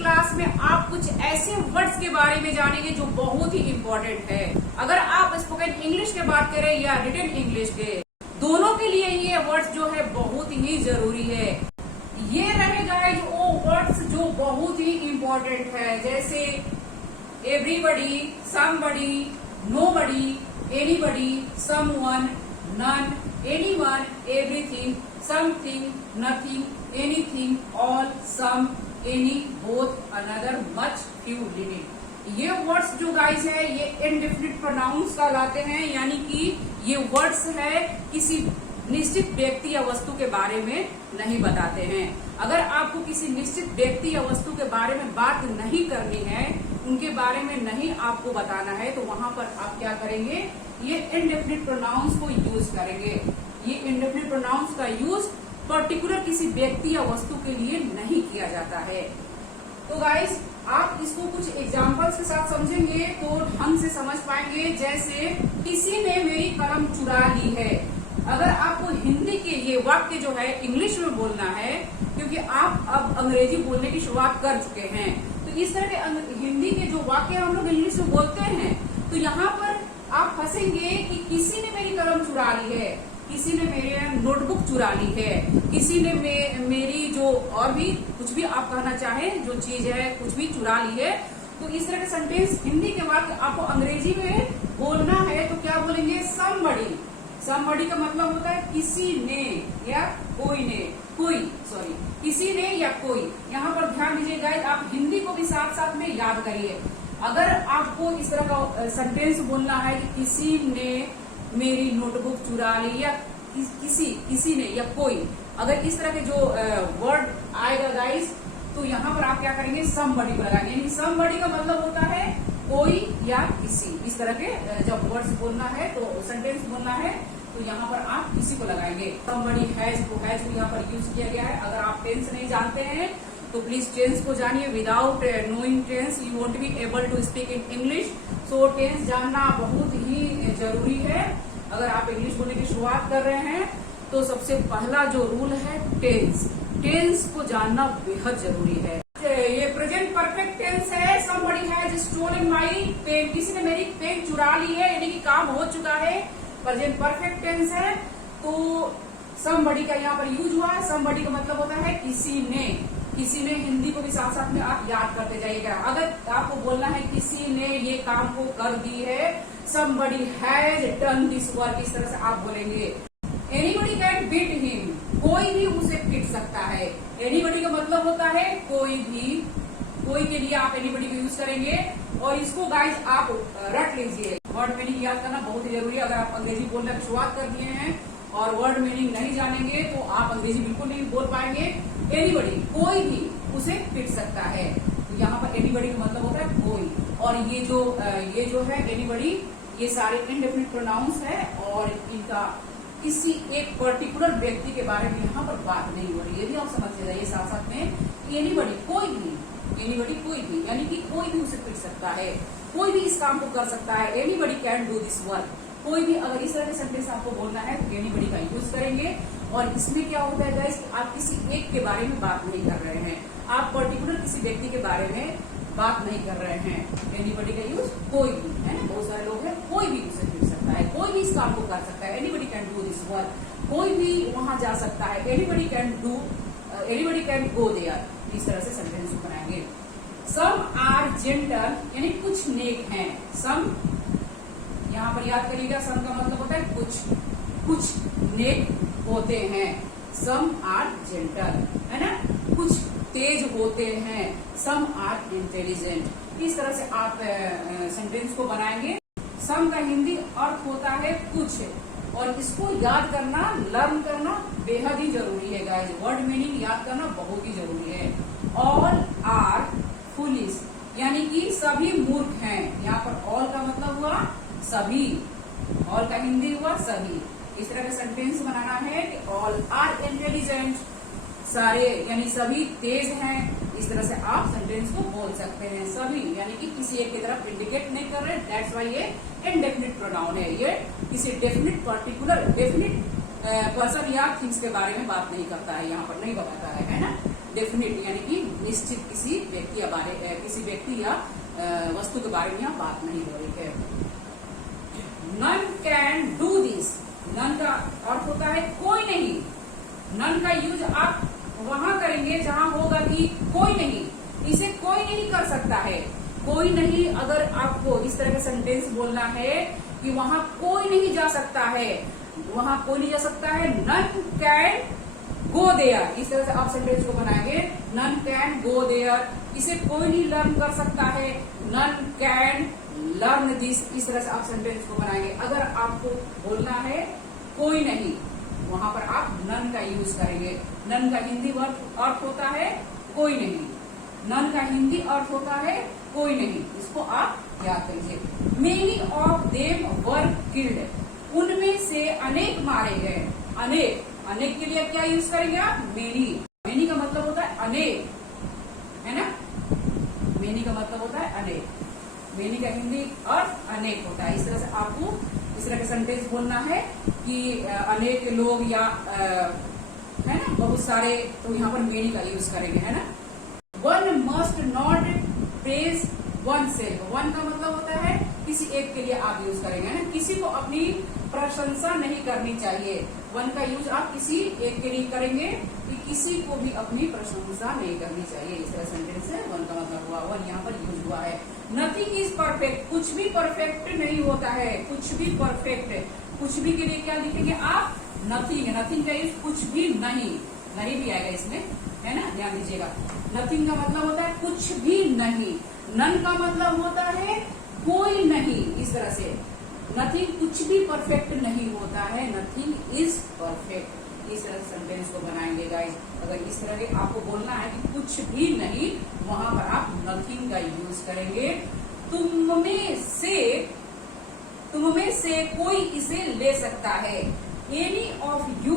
Class में आप कुछ ऐसे वर्ड्स के बारे में जानेंगे जो बहुत ही इम्पोर्टेंट है। अगर आप स्पोकन इंग्लिश की बात करें या रिटन इंग्लिश के, दोनों के लिए ये वर्ड्स जो है बहुत ही जरूरी है। ये रहेगा वो वर्ड्स जो बहुत ही इम्पोर्टेंट है, जैसे everybody, somebody, nobody, anybody, someone, none, anyone, everything, something, nothing, anything, all, some, any, both, another, much, few, little. ये वर्ड्स जो गाइस है ये इनडेफिनिट प्रोनाउंस कहलाते हैं, यानी कि ये वर्ड्स है किसी निश्चित व्यक्ति या वस्तु के बारे में नहीं बताते हैं। अगर आपको किसी निश्चित व्यक्ति या वस्तु के बारे में बात नहीं करनी है, उनके बारे में नहीं आपको बताना है, तो वहां पर आप क्या करेंगे, ये इनडेफिनिट प्रोनाउंस को यूज करेंगे। ये इनडेफिनिट प्रोनाउंस का यूज पर्टिकुलर किसी व्यक्ति या वस्तु के लिए नहीं किया जाता है। तो गाइस आप इसको कुछ एग्जांपल्स के साथ समझेंगे तो ढंग से समझ पाएंगे। जैसे किसी ने मेरी कलम चुरा ली है। अगर आपको हिंदी के ये वाक्य जो है इंग्लिश में बोलना है, क्योंकि आप अब अंग्रेजी बोलने की शुरुआत कर चुके हैं, तो इस तरह के हिंदी के जो वाक्य हम लोग इंग्लिश में बोलते हैं, तो यहाँ पर आप फंसेंगे कि किसी ने मेरी कलम चुरा ली है, किसी ने मेरी नोटबुक चुरा ली है, किसी ने मेरी जो और भी कुछ भी आप कहना चाहें जो चीज है कुछ भी चुरा ली है। तो इस तरह के सेंटेंस हिंदी के वाक्य आपको अंग्रेजी में बोलना है तो क्या बोलेंगे, समबडी। समबडी का मतलब होता है किसी ने या कोई ने, किसी ने या कोई। यहाँ पर ध्यान दीजिएगा, आप हिंदी को भी साथ साथ में याद करिए। अगर आपको इस तरह का सेंटेंस बोलना है कि किसी ने मेरी नोटबुक चुरा ली, या किसी ने या कोई, अगर इस तरह के जो वर्ड आएगा गाइस, तो यहाँ पर आप क्या करेंगे, समबडी को लगाएंगे। यानी समबडी का मतलब होता है कोई या किसी। इस तरह के जब वर्ड्स बोलना है तो सेंटेंस बोलना है तो यहाँ पर आप किसी को लगाएंगे। समबडी हैज को यहाँ पर यूज किया गया है। अगर आप टेंस नहीं जानते हैं तो प्लीज टेंस को जानिए। Without knowing tense you won't be able to speak in English. So tense जानना बहुत ही जरूरी है। अगर आप इंग्लिश बोलने की शुरुआत कर रहे हैं तो सबसे पहला जो रूल है टेंस को जानना बेहद जरूरी है। ये प्रेजेंट परफेक्ट टेंस है। Somebody has stolen my pen, किसी ने मेरी पेन चुरा ली है, यानी कि काम हो चुका है। प्रेजेंट परफेक्ट टेंस है तो समबडी का यहाँ पर यूज हुआ है। समबडी का मतलब होता है किसी ने हिंदी को भी साथ साथ में आप याद करते जाइएगा। अगर आपको बोलना है किसी ने ये काम को कर दी है, somebody has done this work, इस तरह से आप बोलेंगे। Anybody can beat him, कोई भी उसे पीट सकता है। Anybody का मतलब होता है कोई भी, कोई के लिए आप anybody को यूज करेंगे। और इसको गाइज आप रट लीजिए। वर्ड मीनिंग याद करना बहुत ही जरूरी है। अगर आप अंग्रेजी बोलने की शुरुआत कर दिए हैं और वर्ड मीनिंग नहीं जानेंगे तो आप अंग्रेजी बिल्कुल नहीं बोल पाएंगे। एनीबडी, कोई भी उसे पीट सकता है। तो यहाँ पर एनीबडी का मतलब होता है कोई। और ये जो है एनीबडी, ये सारे इनडेफिनिट प्रोनाउंस है और इनका किसी एक पर्टिकुलर व्यक्ति के बारे में यहाँ पर बात नहीं हो रही है। यदि आप समझ जाइए साथ साथ में एनीबडी, कोई भी, एनीबडी कोई भी, यानी कि कोई भी उसे पीट सकता है, कोई भी इस काम को कर सकता है। Anybody can do this work, कोई भी। अगर इस तरह के सेंटेंस आपको बोलना है तो एनीबडी का यूज करेंगे। और इसमें क्या होता है गाइस, आप किसी एक के बारे में बात नहीं कर रहे हैं, आप पर्टिकुलर किसी व्यक्ति के बारे में बात नहीं कर रहे हैं। एनीबडी का यूज कोई भी है ना, बहुत सारे लोग हैं, कोई भी उसे पीट सकता है, कोई भी इस काम को कर सकता है। Anybody can do this work, कोई भी वहां जा सकता है। एनीबडी कैन गो देयर, इस तरह से सेंटेंस बनाएंगे। सम आर जेंटल, यानी कुछ नेक हैं। सम यहाँ पर याद करिएगा, सम का मतलब होता है कुछ नेक होते हैं। सम आर जेंटल, है ना, कुछ तेज होते हैं। सम आर इंटेलिजेंट, इस तरह से आप सेंटेंस को बनाएंगे। सम का हिंदी अर्थ होता है कुछ, और इसको याद करना, लर्न करना बेहद ही जरूरी है गाइस। वर्ड मीनिंग याद करना बहुत ही जरूरी है। ऑल आर फुलिश, यानी कि सभी मूर्ख हैं। यहाँ पर ऑल का मतलब हुआ सभी, ऑल का हिंदी हुआ सभी। इस तरह का सेंटेंस बनाना है कि ऑल आर इंटेलिजेंट, सारे यानी सभी तेज हैं। इस तरह से आप सेंटेंस को बोल सकते हैं। सभी यानी कि किसी एक की तरफ इंडिकेट नहीं कर रहे, दैट्स वाई ये इनडेफिनिट प्रोनाउन है। ये किसी डेफिनिट पर्टिकुलर डेफिनिट पर्सन या थिंग्स के बारे में बात नहीं करता है, यहाँ पर नहीं बताता है ना। डेफिनेट यानी कि निश्चित किसी व्यक्ति या वस्तु के बारे में यहाँ बात नहीं हो रही है। None can do this, none का अर्थ होता है कोई नहीं। नन का यूज आप वहां करेंगे जहां होगा कि कोई नहीं, इसे कोई नहीं कर सकता है। कोई नहीं, अगर आपको इस तरह का सेंटेंस बोलना है कि वहां कोई नहीं जा सकता है, वहां कोई नहीं जा सकता है, नन कैन गो देयर, इस तरह से आप सेंटेंस को बनाएंगे। नन कैन गो देयर, इसे कोई नहीं लर्न कर सकता है। नन कैन लर्न दिस, इस तरह से आप सेंटेंस को बनाएंगे। अगर आपको बोलना है कोई नहीं, वहां पर आप नन का यूज करेंगे। नन का हिंदी अर्थ होता है कोई नहीं। नन का हिंदी अर्थ होता है कोई नहीं, इसको आप याद करिए। Many of them were killed, उनमें से अनेक मारे गए। अनेक, अनेक के लिए क्या यूज करेंगे आप? मेनी। मेनी का मतलब होता है अनेक, है ना? मेनी का मतलब होता है अनेक। मेनी का हिंदी अर्थ अनेक होता है। इस तरह से आपको इस तरह का सेंटेंस बोलना है कि अनेक लोग या है ना, बहुत सारे, तो यहाँ पर मेनी का यूज करेंगे, है ना। One must not praise one self, one का मतलब होता है किसी एक के लिए आप यूज करेंगे, है ना। किसी को अपनी प्रशंसा नहीं करनी चाहिए। वन का यूज आप किसी एक के लिए करेंगे कि किसी को भी अपनी प्रशंसा नहीं करनी चाहिए। इस तरह सेंटेंस है, वन का मतलब हुआ, वन यहाँ पर यूज हुआ है। नथिंग इज परफेक्ट, कुछ भी परफेक्ट नहीं होता है, कुछ भी परफेक्ट। कुछ भी के लिए क्या लिखेंगे आप? नथिंग। नथिंग का यूज कुछ भी नहीं, नहीं भी आएगा इसमें, है ना, ध्यान दीजिएगा। नथिंग का मतलब होता है कुछ भी नहीं। नन का मतलब होता है कोई नहीं। इस तरह से नथिंग, कुछ भी परफेक्ट नहीं होता है, नथिंग इज परफेक्ट। इस तरह से सेंटेंस को बनाएंगे गाइस। अगर इस तरह के आपको बोलना है कि कुछ भी नहीं, वहां पर आप नथिंग का यूज करेंगे। तुम में से कोई इसे ले सकता है। Any of you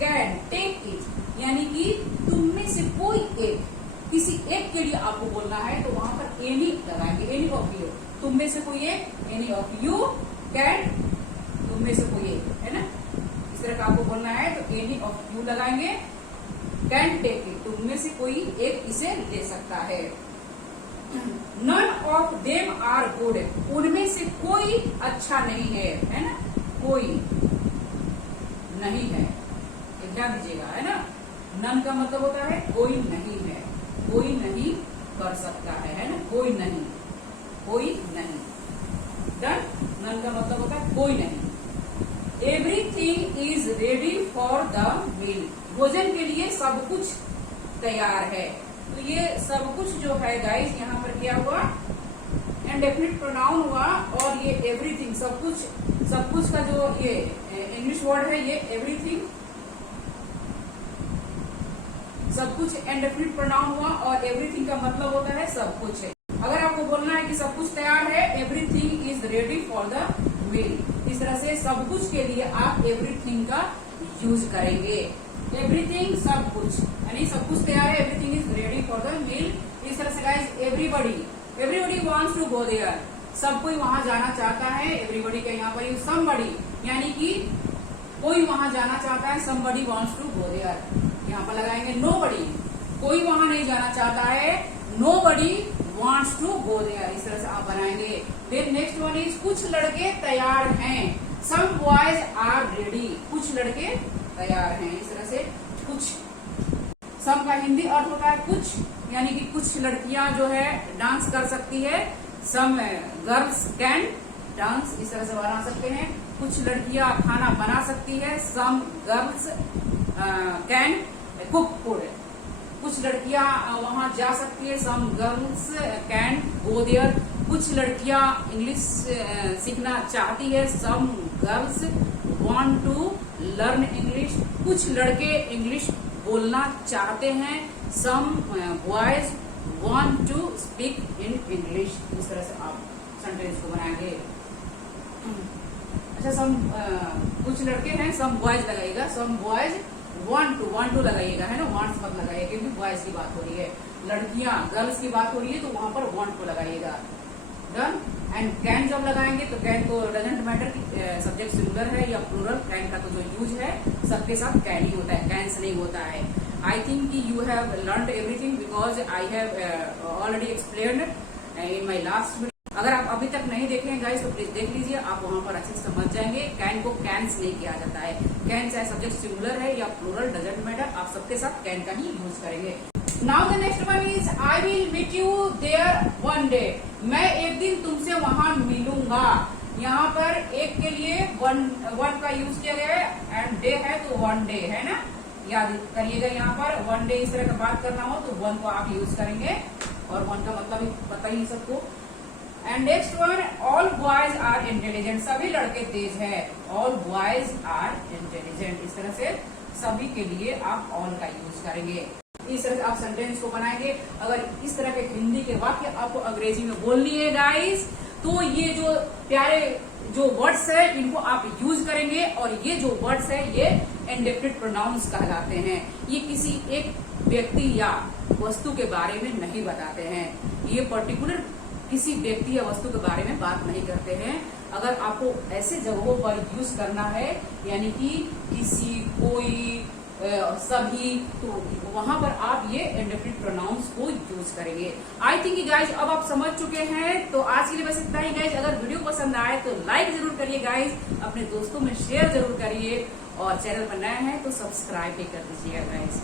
can take it, यानी कि तुम में से कोई एक, किसी एक के लिए आपको बोलना है तो वहां पर एनी लगाएंगे। एनी ऑफ यू, तुम में से कोई एक, एनी ऑफ यू कैन, तुम में से कोई एक, है ना। इस तरह का आपको बोलना है तो एनी ऑफ यू लगाएंगे। कैन टेक इट, तुम में से कोई एक इसे ले सकता है। None of them are good, उनमें से कोई अच्छा नहीं है ना, कोई नहीं है, ध्यान दीजिएगा, है ना। नन का मतलब होता है कोई नहीं है, कोई नहीं कर सकता है ना, कोई नहीं, कोई नहीं। डन। नन का मतलब होता है कोई नहीं। Everything is ready for the meal, भोजन के लिए सब कुछ तैयार है। तो ये सब कुछ जो है गाइस, यहाँ पर क्या हुआ? इंडेफिनिट प्रोनाउन हुआ, और ये एवरीथिंग, सब कुछ का जो ये इंग्लिश वर्ड है, ये एवरीथिंग, सब कुछ इंडेफिनिट प्रोनाउन हुआ, और एवरीथिंग का मतलब होता है सब कुछ है। अगर आपको बोलना है कि सब कुछ तैयार है, everything is ready for the meal, इस तरह से सब कुछ के लिए आप एवरीथिंग का यूज करेंगे। एवरीथिंग, सब कुछ, यानी सब कुछ तैयार है, everything is ready for the meal. इस तरह से guys, everybody wants to go there, सब कोई वहां जाना चाहता है। एवरीबडी का यहाँ पर समबडी, यानी कि कोई वहां जाना चाहता है। Somebody wants to go there, यहाँ पर लगाएंगे नोबडी, कोई वहां नहीं जाना चाहता है। Nobody wants to go there, इस तरह से आप बनाएंगे। फिर नेक्स्ट वन इज कुछ लड़के तैयार हैं। सम बॉयज आर रेडी, कुछ लड़के तैयार हैं। इस तरह से कुछ, सम का हिंदी अर्थ होता है कुछ, यानी कि कुछ लड़कियां जो है डांस कर सकती है। सम गर्ल्स कैन डांस, इस तरह से बना सकते हैं। कुछ लड़कियां खाना बना सकती है। Some girls can cook food, कुछ लड़कियां वहां जा सकती है। Some girls can go there, कुछ लड़कियां इंग्लिश सीखना चाहती है। Some girls want to learn English, कुछ लड़के इंग्लिश बोलना चाहते हैं। Some boys want to speak in English, इस तरह से आप सेंटेंस को बनाएंगे। अच्छा, सम कुछ लड़के हैं, सम बॉयज लगाइएगा। सम बॉयज वांट टू लगाइएगा, है ना, वांट्स मत लगाइएगा क्योंकि बॉयज की बात हो रही है। लड़कियां, गर्ल्स की बात हो रही है तो वहां पर वांट टू लगाइएगा। डन। एंड कैन जब लगाएंगे तो कैन को डजेंट मैटर सब्जेक्ट सिंगुलर है या प्लूरल, कैन का तो जो यूज है सबके साथ कैन ही होता है, कैंस नहीं होता है। I think you have learned everything because I have already explained in my last video. अगर आप अभी तक नहीं देखे हैं गाइस तो प्लीज देख लीजिए, आप वहां पर अच्छे से समझ जाएंगे। कैन को कैंस नहीं किया जाता है। कैन चाहे सब्जेक्ट सिंगुलर है या प्लूरल, डजंट मैटर, आप सबके साथ कैन का ही यूज करेंगे। Now the next one is I will meet you there one day. मैं एक दिन तुमसे वहां मिलूंगा। यहाँ पर एक के लिए वन का यूज किया गया है एंड डे है तो वन डे है ना, याद करिएगा। यहाँ पर वन डे इस तरह का बात करना हो तो वन को आप यूज करेंगे और वन का मतलब ही पता ही सबको। And next one, all boys are intelligent. सभी लड़के तेज है। All boys are intelligent. इस तरह से सभी के लिए आप ऑल का यूज करेंगे। इस तरह से आप सेंटेंस को बनाएंगे। अगर इस तरह के हिंदी के वाक्य आपको अंग्रेजी में बोलनी है गाइस, तो ये जो प्यारे जो वर्ड्स है इनको आप यूज करेंगे। और ये जो वर्ड्स है ये इंडेफिनिट प्रोनाउंस कहलाते हैं। ये किसी एक व्यक्ति या वस्तु के बारे में नहीं बताते हैं। ये पर्टिकुलर किसी व्यक्ति या वस्तु के बारे में बात नहीं करते हैं। अगर आपको ऐसे जगहों पर यूज करना है यानी कि किसी, कोई, सभी, तो वहां पर आप ये इंडेफिनिट प्रोनाउंस को यूज करेंगे। आई थिंक गाइज अब आप समझ चुके हैं। तो आज के लिए बस इतना ही गाइज। अगर वीडियो पसंद आए तो लाइक जरूर करिए गाइज, अपने दोस्तों में शेयर जरूर करिए और चैनल पर नया है तो सब्सक्राइब भी कर दीजिएगा गाइज।